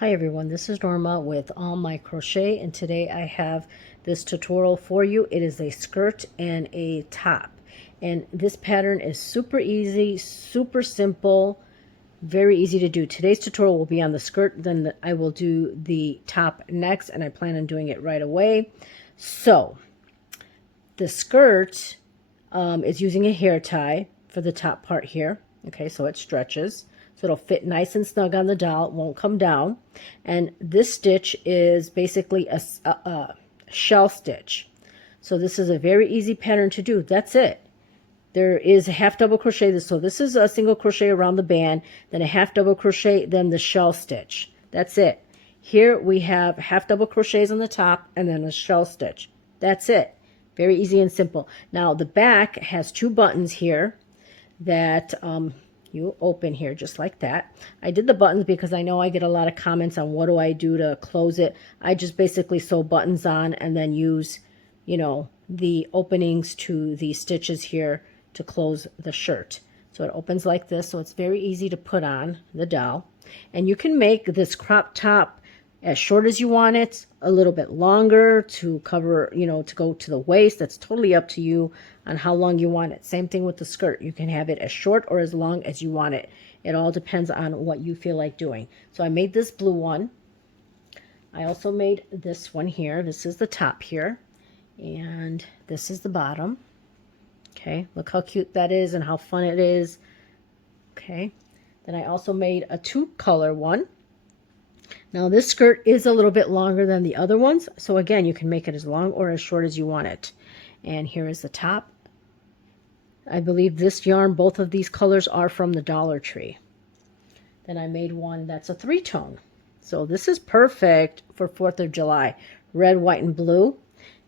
Hi everyone, this is Norma with All My Crochet, and today I have this tutorial for you. It is a skirt and a top, and this pattern is super easy, super simple, very easy to do. Today's tutorial will be on the skirt, then I will do the top next, and I plan on doing it right away. So the skirt is using a hair tie for the top part here. Okay, so it stretches. So it'll fit nice and snug on the doll. It won't come down. And this stitch is basically a shell stitch. So this is a very easy pattern to do. That's it. There is a half double crochet. So this is a single crochet around the band, then a half double crochet, then the shell stitch. That's it. Here we have half double crochets on the top and then a shell stitch. That's it. Very easy and simple. Now the back has two buttons here that you open here just like that. I did the buttons because I know I get a lot of comments on what do I do to close it. I just basically sew buttons on and then use, the openings to the stitches here to close the shirt. So it opens like this, so it's very easy to put on the doll. And you can make this crop top as short as you want it, a little bit longer to cover, to go to the waist. That's totally up to you on how long you want it. Same thing with the skirt. You can have it as short or as long as you want it. It all depends on what you feel like doing. So I made this blue one. I also made this one here. This is the top here. And this is the bottom. Okay, look how cute that is and how fun it is. Okay, then I also made a two-color one. Now this skirt is a little bit longer than the other ones, so again you can make it as long or as short as you want it. And here is the top. I believe this yarn, both of these colors are from the Dollar Tree. Then I made one that's a three-tone. So this is perfect for 4th of July. Red, white, and blue.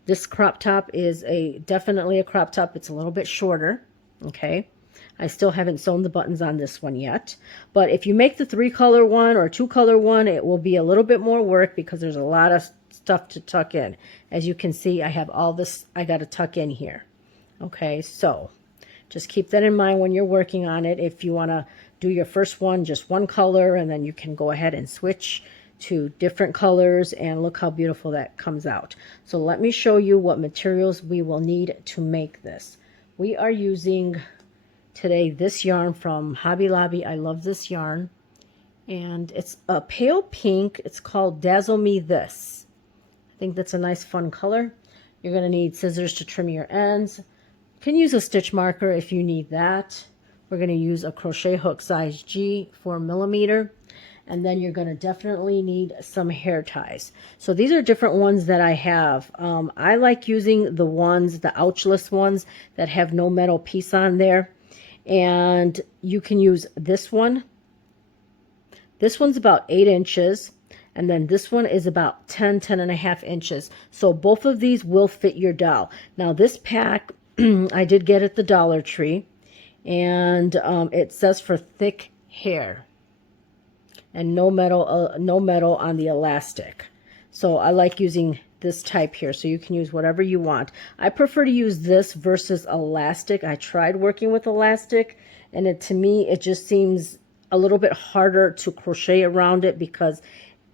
This crop top is definitely a crop top. It's a little bit shorter. Okay. I still haven't sewn the buttons on this one yet. But if you make the 3-color one or 2-color one, it will be a little bit more work because there's a lot of stuff to tuck in. As you can see, I have all this I got to tuck in here. Okay, so just keep that in mind when you're working on it. If you want to do your first one, just one color, and then you can go ahead and switch to different colors, and look how beautiful that comes out. So let me show you what materials we will need to make this. We are using today this yarn from Hobby Lobby. I love this yarn, and it's a pale pink. It's called Dazzle Me This. I think that's a nice fun color. You're going to need scissors to trim your ends. You can use a stitch marker if you need that. We're going to use a crochet hook size G 4mm, and then you're going to definitely need some hair ties. So these are different ones that I have. I like using the ouchless ones that have no metal piece on there. And you can use this one. This one's about 8 inches. And then this one is about 10.5 inches. So both of these will fit your doll. Now this pack I did get at the Dollar Tree. And it says for thick hair. And no metal on the elastic. So I like using this type here, so you can use whatever you want. I prefer to use this versus elastic. I tried working with elastic, and to me it just seems a little bit harder to crochet around it because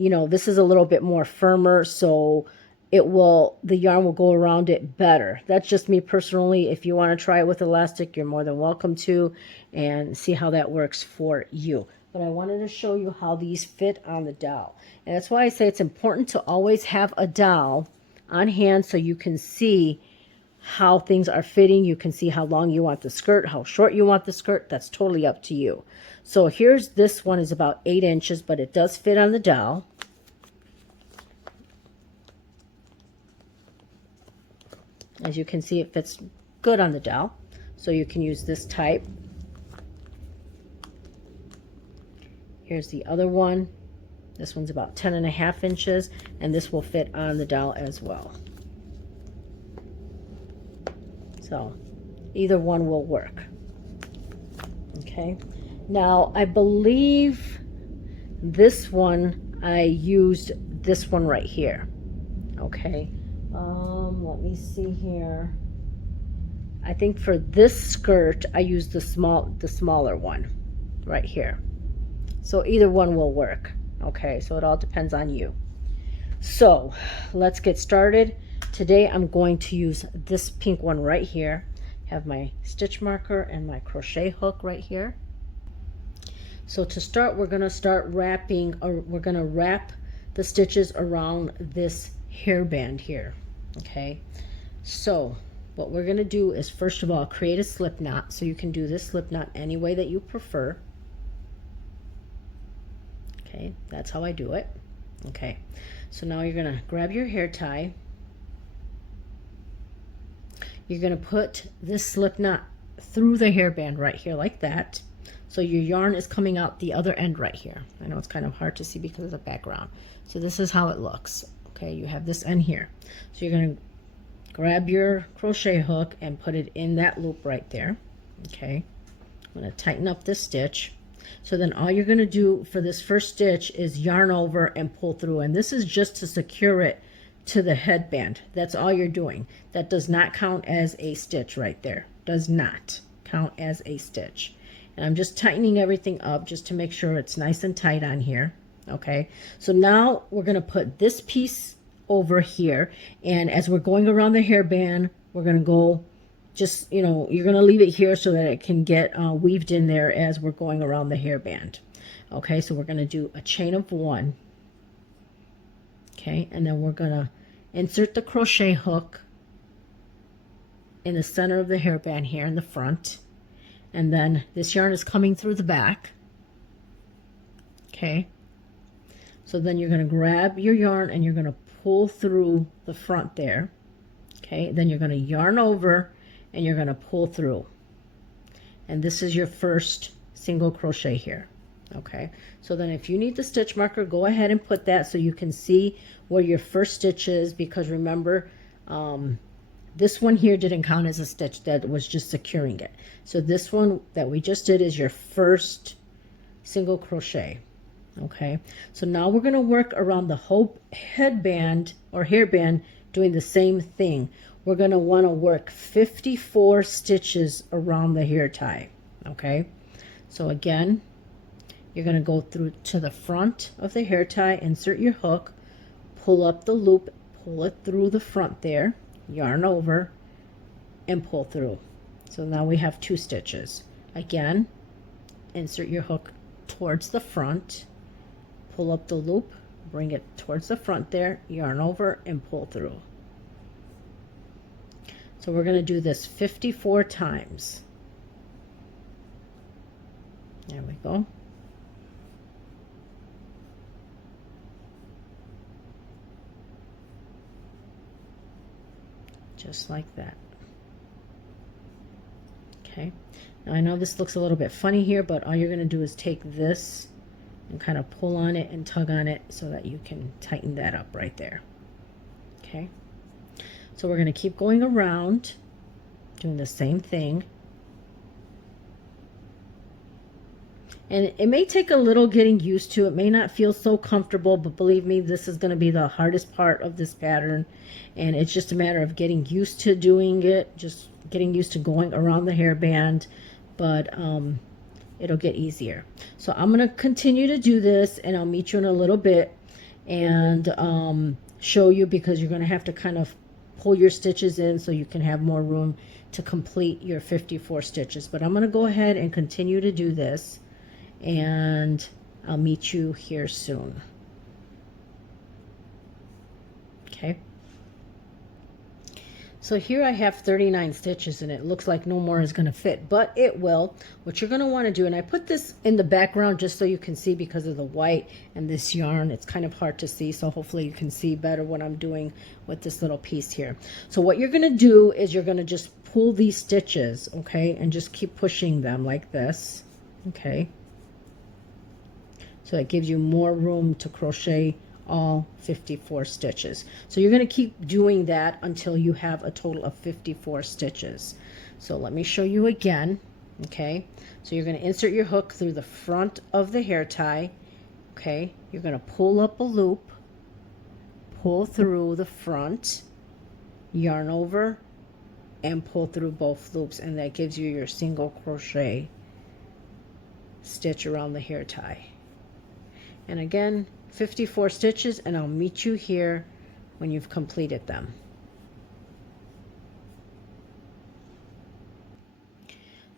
this is a little bit more firmer, so the yarn will go around it better. That's just me personally. If you want to try it with elastic, you're more than welcome to, and see how that works for you. But I wanted to show you how these fit on the doll. And that's why I say it's important to always have a doll on hand so you can see how things are fitting. You can see how long you want the skirt, how short you want the skirt. That's totally up to you. So here's this one is about 8 inches, but it does fit on the doll. As you can see, it fits good on the doll. So you can use this type. Here's the other one. This one's about 10.5 inches, and this will fit on the doll as well. So either one will work. Okay. Now I believe this one, I used this one right here. Okay. Let me see here. I think for this skirt, I used the smaller one right here. So either one will work. Okay, so it all depends on you. So let's get started. Today I'm going to use this pink one right here. Have my stitch marker and my crochet hook right here. So to start, we're going to start wrapping, or we're going to wrap the stitches around this hairband here. Okay, so what we're going to do is, first of all, create a slip knot. So you can do this slip knot any way that you prefer. Okay, that's how I do it. Okay, so now you're going to grab your hair tie. You're going to put this slip knot through the hairband right here like that. So your yarn is coming out the other end right here. I know it's kind of hard to see because of the background. So this is how it looks. Okay, you have this end here. So you're going to grab your crochet hook and put it in that loop right there. Okay, I'm going to tighten up this stitch. So then all you're going to do for this first stitch is yarn over and pull through. And this is just to secure it to the headband. That's all you're doing. That does not count as a stitch right there. Does not count as a stitch. And I'm just tightening everything up just to make sure it's nice and tight on here. Okay, so now we're going to put this piece over here, and as we're going around the hairband, we're going to go just, you know, you're going to leave it here so that it can get weaved in there as we're going around the hairband. Okay, so we're going to do a chain of 1. Okay, and then we're going to insert the crochet hook in the center of the hairband here in the front. And then this yarn is coming through the back. Okay, so then you're going to grab your yarn and you're going to pull through the front there. Okay, then you're going to yarn over and you're going to pull through. And this is your first single crochet here. Okay, so then if you need the stitch marker, go ahead and put that so you can see where your first stitch is, because remember, this one here didn't count as a stitch, that was just securing it. So this one that we just did is your first single crochet. Okay, so now we're going to work around the whole headband or hairband doing the same thing. We're going to want to work 54 stitches around the hair tie. Okay, so again, you're going to go through to the front of the hair tie, insert your hook, pull up the loop, pull it through the front there, yarn over, and pull through. So now we have 2 stitches. Again, insert your hook towards the front, pull up the loop, bring it towards the front there, yarn over, and pull through. So we're going to do this 54 times. There we go. Just like that. Okay, now I know this looks a little bit funny here, but all you're going to do is take this and kind of pull on it and tug on it so that you can tighten that up right there. Okay, so we're going to keep going around doing the same thing. And it may take a little getting used to. It may not feel so comfortable, but believe me, this is going to be the hardest part of this pattern. And it's just a matter of getting used to doing it, just getting used to going around the hairband, but it'll get easier. So I'm going to continue to do this, and I'll meet you in a little bit and show you, because you're going to have to kind of pull your stitches in so you can have more room to complete your 54 stitches. But I'm going to go ahead and continue to do this, and I'll meet you here soon. Okay, so here I have 39 stitches, and it looks like no more is going to fit, but it will. What you're going to want to do, and I put this in the background just so you can see, because of the white and this yarn, it's kind of hard to see, so hopefully you can see better what I'm doing with this little piece here. So what you're going to do is you're going to just pull these stitches, okay, and just keep pushing them like this. Okay, so it gives you more room to crochet all 54 stitches. So you're going to keep doing that until you have a total of 54 stitches. So let me show you again. Okay, so you're going to insert your hook through the front of the hair tie. Okay, you're going to pull up a loop, pull through the front, yarn over, and pull through both loops, and that gives you your single crochet stitch around the hair tie. And again, 54 stitches, and I'll meet you here when you've completed them.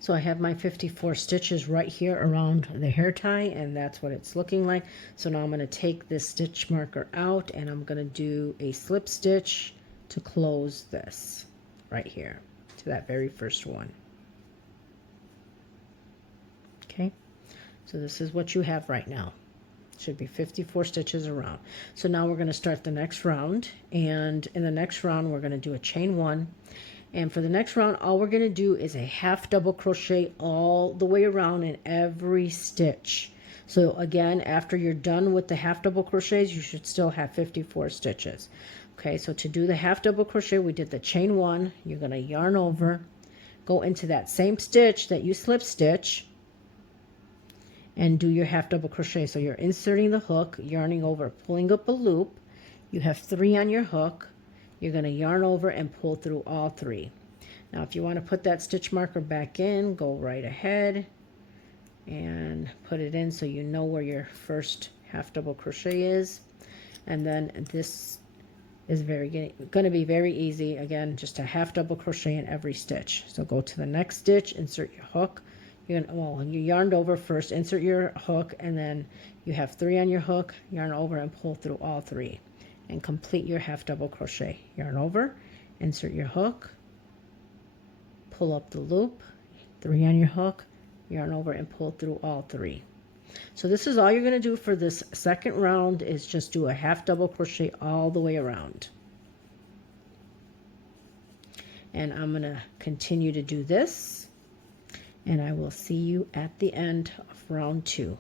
So I have my 54 stitches right here around the hair tie, and that's what it's looking like. So now I'm going to take this stitch marker out, and I'm going to do a slip stitch to close this right here to that very first one. Okay, so this is what you have right now. Should be 54 stitches around. So now we're going to start the next round, and in the next round we're going to do a chain one, and for the next round all we're going to do is a half double crochet all the way around in every stitch. So again, after you're done with the half double crochets, you should still have 54 stitches. Okay, so to do the half double crochet, we did the chain one. You're going to yarn over, go into that same stitch that you slip stitch, and do your half double crochet. So you're inserting the hook, yarning over, pulling up a loop. You have 3 on your hook. You're going to yarn over and pull through all 3. Now if you want to put that stitch marker back in, go right ahead and put it in so you know where your first half double crochet is. And then this is going to be very easy. Again, just a half double crochet in every stitch. So go to the next stitch, insert your hook. You yarned over first, insert your hook, and then you have 3 on your hook, yarn over and pull through all 3 and complete your half double crochet. Yarn over, insert your hook, pull up the loop, 3 on your hook, yarn over and pull through all 3. So this is all you're going to do for this second round, is just do a half double crochet all the way around. And I'm going to continue to do this, and I will see you at the end of round 2.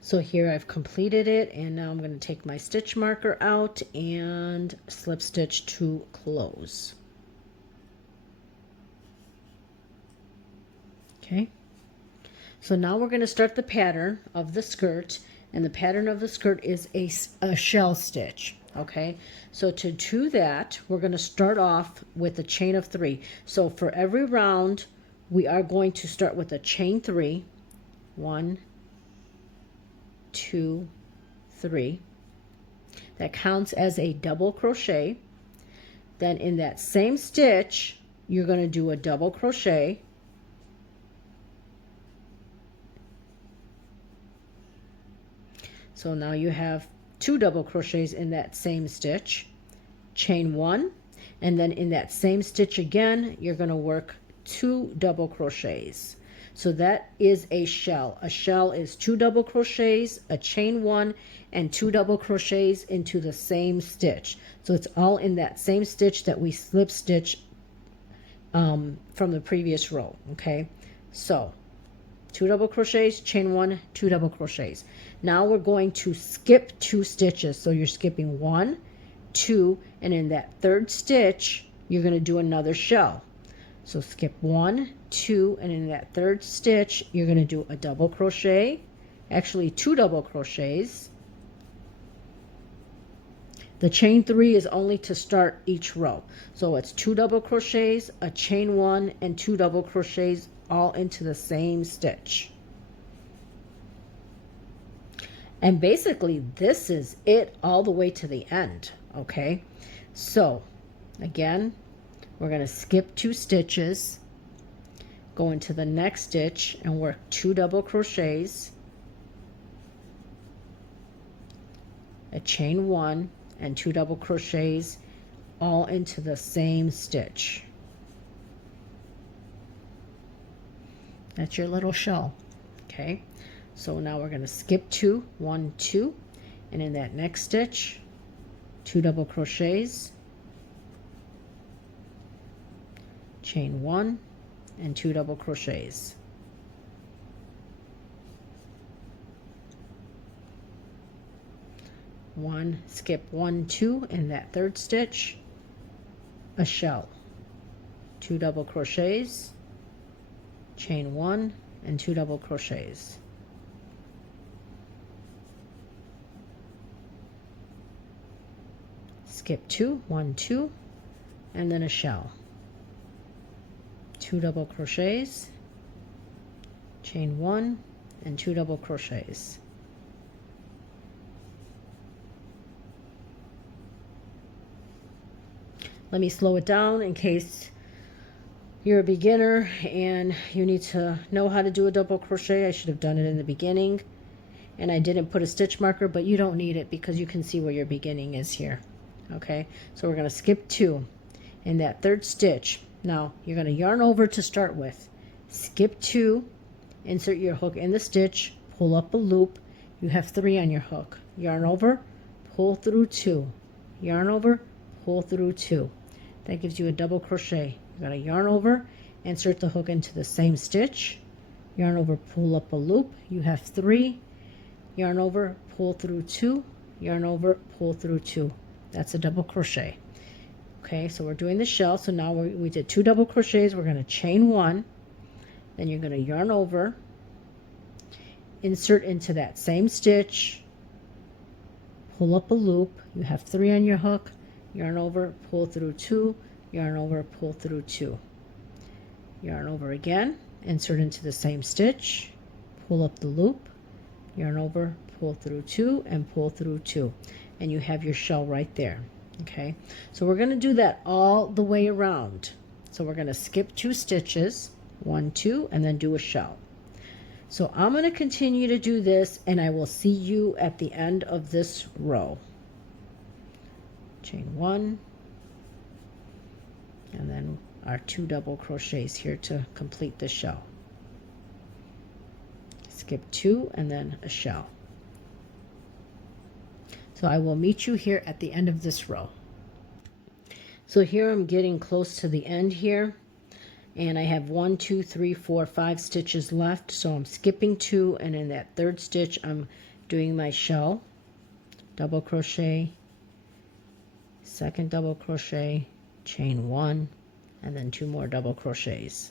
So here I've completed it, and now I'm going to take my stitch marker out and slip stitch to close. Okay, so now we're going to start the pattern of the skirt, and the pattern of the skirt is a shell stitch. Okay, so to do that, we're going to start off with a chain of 3. So for every round, we are going to start with a chain 3. 1, 2, 3. That counts as a double crochet. Then in that same stitch, you're going to do a double crochet. So now you have 2 double crochets in that same stitch, chain 1, and then in that same stitch again you're going to work 2 double crochets. So that is a shell. A shell is 2 double crochets, a chain 1, and 2 double crochets into the same stitch. So it's all in that same stitch that we slip stitch from the previous row. Okay, so 2 double crochets, chain 1, 2 double crochets. Now we're going to skip 2 stitches. So you're skipping 1, 2, and in that third stitch, you're going to do another shell. So skip 1, 2, and in that third stitch, you're going to do a double crochet, actually 2 double crochets. The chain 3 is only to start each row. So it's 2 double crochets, a chain 1, and 2 double crochets all into the same stitch. And basically this is it all the way to the end. Okay, so again, we're going to skip 2 stitches, go into the next stitch and work 2 double crochets, a chain 1, and 2 double crochets all into the same stitch. That's your little shell. Okay, so now we're going to skip 2, 1, 2, and in that next stitch, 2 double crochets, chain 1, and 2 double crochets. Skip 1, 2 in that third stitch, a shell, 2 double crochets, chain 1, and 2 double crochets. Skip 2, 1, 2, and then a shell, 2 double crochets, chain 1, and 2 double crochets. Let me slow it down in case you're a beginner and you need to know how to do a double crochet. I should have done it in the beginning, and I didn't put a stitch marker, but you don't need it because you can see where your beginning is here. Okay, so we're going to skip 2 in that 3rd stitch. Now you're going to yarn over to start with, skip 2, insert your hook in the stitch, pull up a loop. You have 3 on your hook. Yarn over, pull through 2, yarn over, pull through 2. That gives you a double crochet. You're going to yarn over, insert the hook into the same stitch, yarn over, pull up a loop. You have 3, yarn over, pull through 2, yarn over, pull through 2. That's a double crochet. Okay, so we're doing the shell. So now we did 2 double crochets. We're going to chain 1, then you're going to yarn over, insert into that same stitch, pull up a loop. You have 3 on your hook, yarn over, pull through 2, yarn over, pull through 2, yarn over again, insert into the same stitch, pull up the loop, yarn over, pull through 2, and pull through 2, and you have your shell right there. Okay, so we're going to do that all the way around. So we're going to skip 2 stitches, 1, 2, and then do a shell. So I'm going to continue to do this, and I will see you at the end of this row. Chain 1, and then our 2 double crochets here to complete the shell. Skip 2 and then a shell. So I will meet you here at the end of this row. So here I'm getting close to the end here, and I have 1, 2, 3, 4, 5 stitches left. So I'm skipping 2, and in that 3rd stitch I'm doing my shell, double crochet, 2nd double crochet, chain 1, and then 2 more double crochets.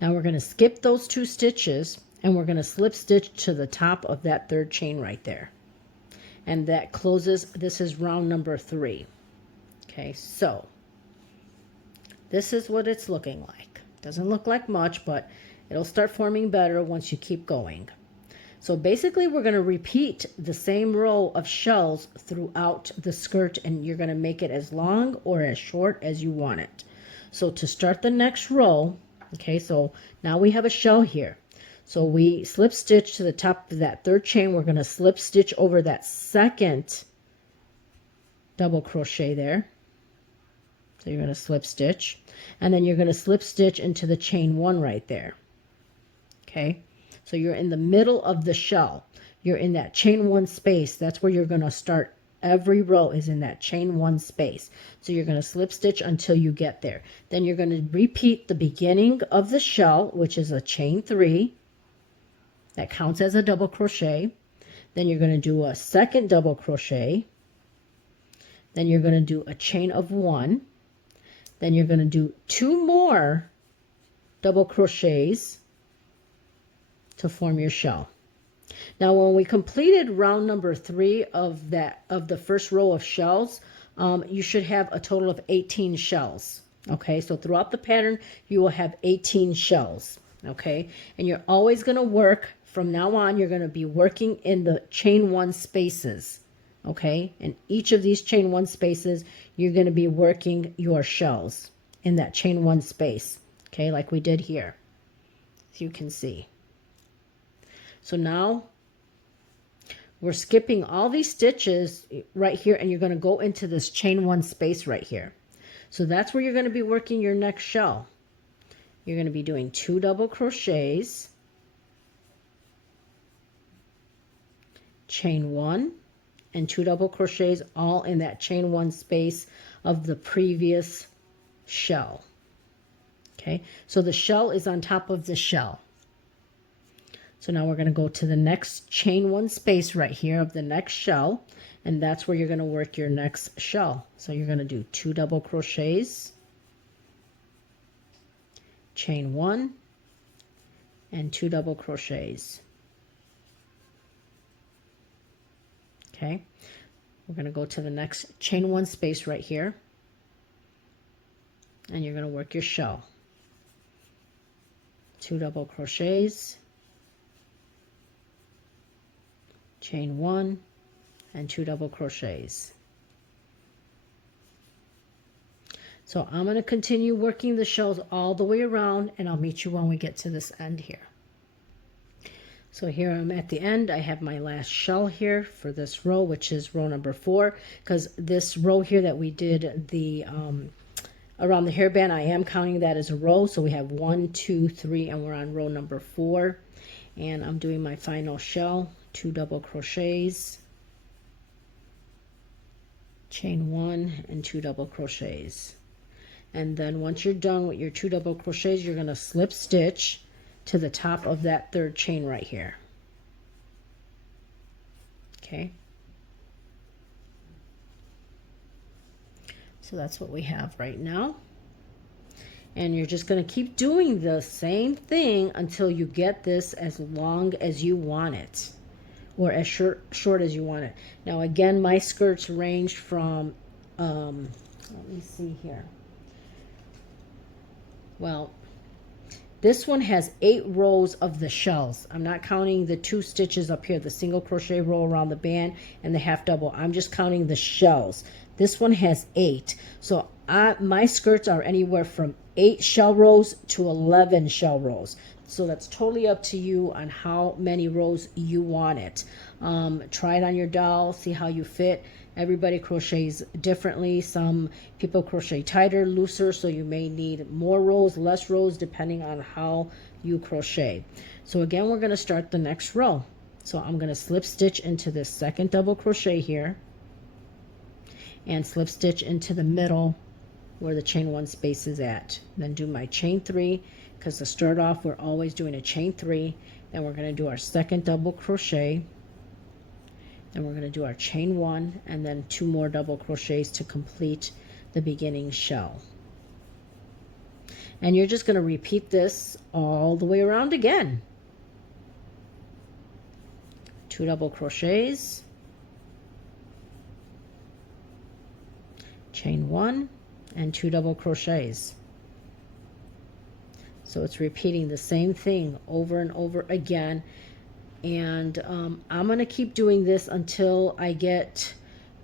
Now we're going to skip those 2 stitches, and we're going to slip stitch to the top of that 3rd chain right there, and that closes. This is round number 3. Okay, so this is what it's looking like. Doesn't look like much, but it'll start forming better once you keep going. So basically we're going to repeat the same row of shells throughout the skirt, and you're going to make it as long or as short as you want it. So to start the next row, okay, so now we have a shell here. So we slip stitch to the top of that 3rd chain. We're going to slip stitch over that 2nd double crochet there. So you're going to slip stitch, and then you're going to slip stitch into the chain 1 right there. Okay, so you're in the middle of the shell. You're in that chain 1 space. That's where you're going to start. Every row is in that chain 1 space. So you're going to slip stitch until you get there. Then you're going to repeat the beginning of the shell, which is a chain 3. That counts as a double crochet. Then you're going to do a 2nd double crochet. Then you're going to do a chain of 1. Then you're going to do 2 more double crochets to form your shell. Now when we completed round number 3 of the 1st row of shells, you should have a total of 18 shells. Okay, so throughout the pattern you will have 18 shells. Okay, and you're always going to work from now on. You're going to be working in the chain 1 spaces. Okay, and each of these chain 1 spaces you're going to be working your shells in that chain 1 space. Okay, like we did here, as you can see. So now we're skipping all these stitches right here, and you're going to go into this chain 1 space right here. So that's where you're going to be working your next shell. You're going to be doing 2 double crochets, chain 1, and 2 double crochets, all in that chain 1 space of the previous shell. Okay, so the shell is on top of the shell. So now we're going to go to the next chain 1 space right here of the next shell, and that's where you're going to work your next shell. So you're going to do 2 double crochets, chain 1, and 2 double crochets. Okay, We're going to go to the next chain one space right here, and you're going to work your shell. 2 double crochets, chain one, and 2 double crochets. So I'm going to continue working the shells all the way around, and I'll meet you when we get to this end here. So here I'm at the end. I have my last shell here for this row, which is row number 4, because this row here that we did the around the hairband, I am counting that as a row. So we have 1, 2, 3, and we're on row number 4. And I'm doing my final shell, 2 double crochets, chain 1, and 2 double crochets. And then once you're done with your 2 double crochets, you're going to slip stitch to the top of that third chain right here. Okay. So that's what we have right now. And you're just going to keep doing the same thing until you get this as long as you want it, or as short as you want it. Now again, my skirts ranged from, let me see here. Well, this one has 8 rows of the shells. I'm not counting the 2 stitches up here, the single crochet row around the band and the half double. I'm just counting the shells. This one has 8. So my skirts are anywhere from 8 shell rows to 11 shell rows. So that's totally up to you on how many rows you want it. Try it on your doll, see how you fit. Everybody crochets differently. Some people crochet tighter, looser, so you may need more rows, less rows, depending on how you crochet. So again, we're going to start the next row. So I'm going to slip stitch into this second double crochet here, and slip stitch into the middle where the chain 1 space is at. Then do my chain 3, because to start off, we're always doing a chain 3. Then we're going to do our second double crochet. And we're going to do our chain 1 and then 2 more double crochets to complete the beginning shell. And you're just going to repeat this all the way around again. 2 double crochets, chain 1, and 2 double crochets. So it's repeating the same thing over and over again. And I'm going to keep doing this until I get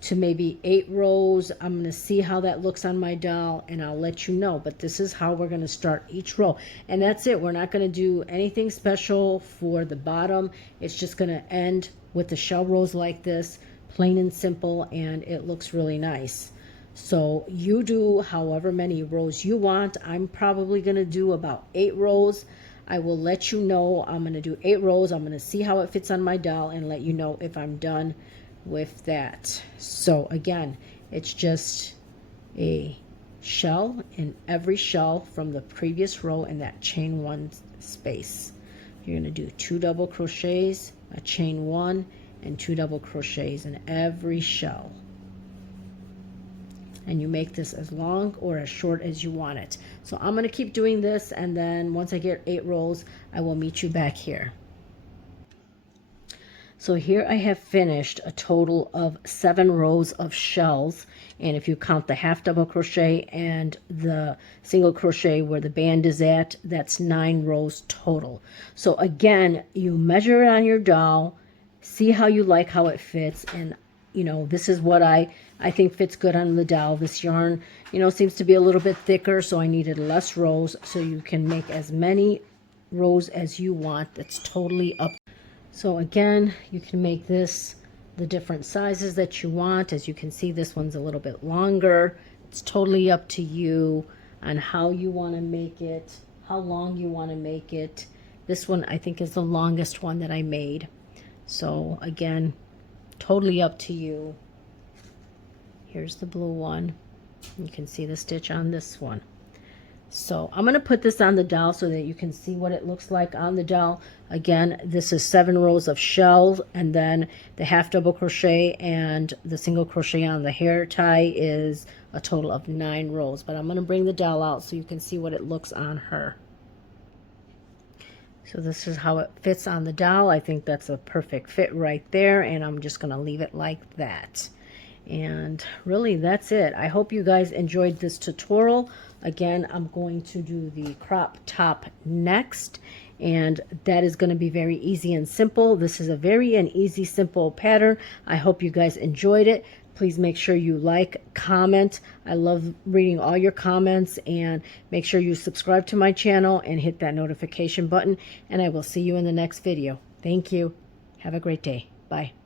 to maybe 8 rows. I'm going to see how that looks on my doll, and I'll let you know. But this is how we're going to start each row. And that's it. We're not going to do anything special for the bottom. It's just going to end with the shell rows like this, plain and simple, and it looks really nice. So you do however many rows you want. I'm probably going to do about 8 rows. I will let you know. I'm going to do 8 rows. I'm going to see how it fits on my doll and let you know if I'm done with that. So again, it's just a shell in every shell from the previous row in that chain 1 space. You're going to do 2 double crochets, a chain 1, and 2 double crochets in every shell. And you make this as long or as short as you want it. So I'm going to keep doing this, and then once I get 8 rows, I will meet you back here. So here I have finished a total of 7 rows of shells, and if you count the half double crochet and the single crochet where the band is at, that's 9 rows total. So again, you measure it on your doll, see how you like how it fits, and you know, this is what I think fits good on the doll. This yarn, you know, seems to be a little bit thicker, so I needed less rows, so you can make as many rows as you want. That's totally up. So again, you can make this the different sizes that you want. As you can see, this one's a little bit longer. It's totally up to you on how you want to make it, how long you want to make it. This one I think is the longest one that I made. So again, totally up to you. Here's the blue one. You can see the stitch on this one. So I'm going to put this on the doll so that you can see what it looks like on the doll. Again, this is 7 rows of shells, and then the half double crochet and the single crochet on the hair tie is a total of 9 rows. But I'm going to bring the doll out so you can see what it looks on her. So this is how it fits on the doll. I think that's a perfect fit right there, and I'm just going to leave it like that. And really, that's it. I hope you guys enjoyed this tutorial. Again, I'm going to do the crop top next, and that is going to be very easy and simple. This is a very easy, simple pattern. I hope you guys enjoyed it. Please make sure you like, comment. I love reading all your comments, and make sure you subscribe to my channel and hit that notification button, and I will see you in the next video. Thank you. Have a great day. Bye.